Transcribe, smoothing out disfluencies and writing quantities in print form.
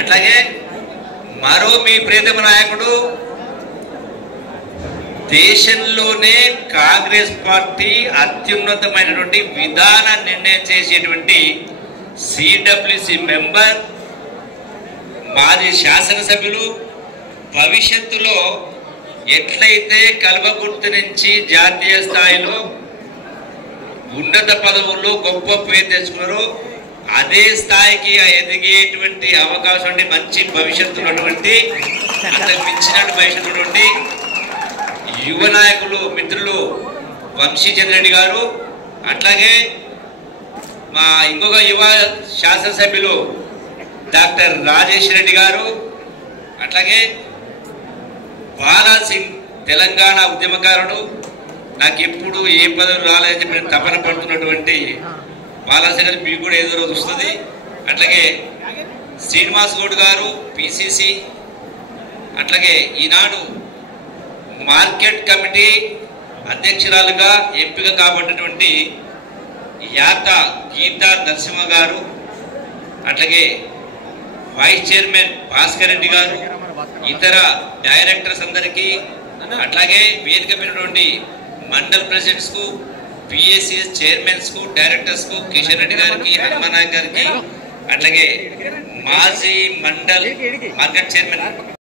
అట్లాగే మరో మీ ప్రియతమ నాయకుడు దేశంలోనే కాంగ్రెస్ పార్టీ అత్యున్నతమైనటువంటి విధాన నిర్ణయం చేసేటువంటి సిడబ్ల్యూసి మెంబర్ మాజీ శాసనసభ్యులు భవిష్యత్తులో ఎట్లయితే కల్వకుర్తి నుంచి జాతీయ స్థాయిలో ఉన్నత పదవుల్లో గొప్ప పేరు తెచ్చుకున్నారో అదే స్థాయికి ఎదిగేటువంటి అవకాశం మంచి భవిష్యత్తు ఉన్నటువంటి అంతకు మించిన భవిష్యత్తు ఉన్నటువంటి యువ నాయకులు మిత్రులు వంశీచంద్ర రెడ్డి గారు, అట్లాగే మా ఇంకొక యువ శాసనసభ్యులు డాక్టర్ రాజేష్ రెడ్డి గారు, అట్లాగే బాలా సింగ్ తెలంగాణ ఉద్యమకారుడు, నాకు ఎప్పుడు ఏ పదవి రాలేదని చెప్పి తపన పడుతున్నటువంటి బాలాసింగ్ గారు మీకు కూడా ఏదో రోజు వస్తుంది. అట్లాగే శ్రీనివాస్ గౌడ్ గారు పిసిసి, అట్లాగే ఈనాడు మార్కెట్ కమిటీ అధ్యక్షురాలుగా ఎంపిక కాబట్టినటువంటి యాత గీతా నరసింహ గారు, అట్లాగే వైస్ చైర్మన్ భాస్కర్ రెడ్డి గారు, ఇతర డైరెక్టర్స్ అందరికీ, అట్లాగే వేదిక మీదటువంటి మండల్ ప్రెసిడెంట్స్ కు, పిఎస్సిఎస్ చైర్మన్స్ కు, డైరెక్టర్స్ కు, కిషన్ రెడ్డి గారికి, హనుమాన్ నాయక్ గారికి, అట్లాగే మాజీ మండల్ మార్కెట్ చైర్మన్